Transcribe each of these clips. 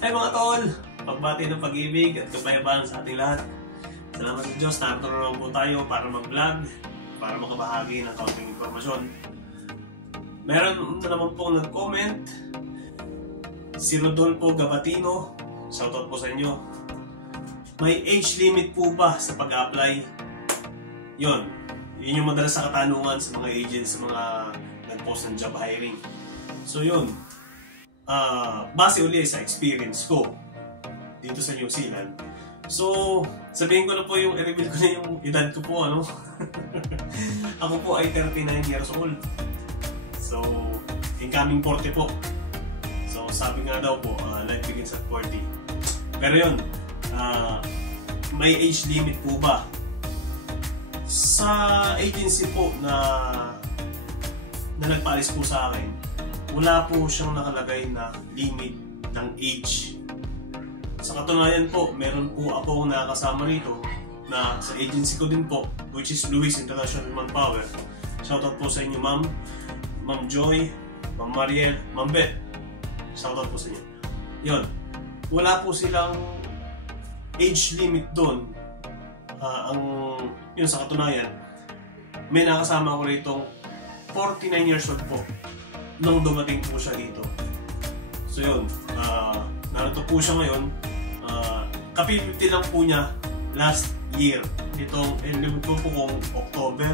Ay mga tol, pagbati ng pag-ibig at kapayapaan sa ating lahat. Salamat sa Diyos, narito na naman po tayo para mag-vlog, para makabahagi ng kaunting informasyon. Meron na naman po nag-comment, si Rodolfo Gabatino, shoutout po sa inyo. May age limit po ba sa pag-apply? Yun yung madalas sa katanungan sa mga agents, sa mga nag-post ng job hiring. So yun, base uli sa experience ko dito sa New Zealand. So, sabihin ko na po yung, i-reveal ko na yung edad ko po, ano? Ako po ay 39 years old. So, incoming 40 po. So, sabi nga daw po, life begins at 40. Pero yun, may age limit po ba? Sa agency po na nagpaalis po sa akin, wala po siyang nakalagay na limit ng age. Sa katunayan po, meron po akong nakasama rito na sa agency ko din po, which is Luis International Manpower. Shoutout po sa inyo, ma'am. Ma'am Joy, ma'am Mariel, ma'am Beth. Shoutout po sa inyo. Yun. Wala po silang age limit doon. Yun sa katunayan, may nakasama ko rito 49 years old po nung dumating po siya dito. So yun, narito po siya ngayon. Ka-50 lang po niya last year. Itong, limit po kung October,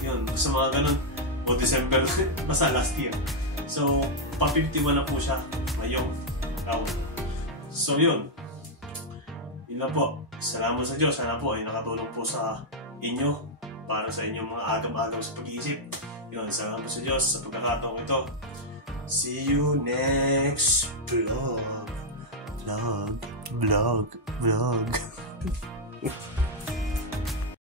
yun, sa mga ganun, o December, basta last year. So, pa-51 na po siya ngayong taon. So yun, yun lang po. Salamat sa Diyos. Sana po ay nakatulong po sa inyo para sa inyong mga agam-agam sa pag-iisip. Yun, salamat sa Diyos sa pagkakataong ito. See you next vlog. Vlog.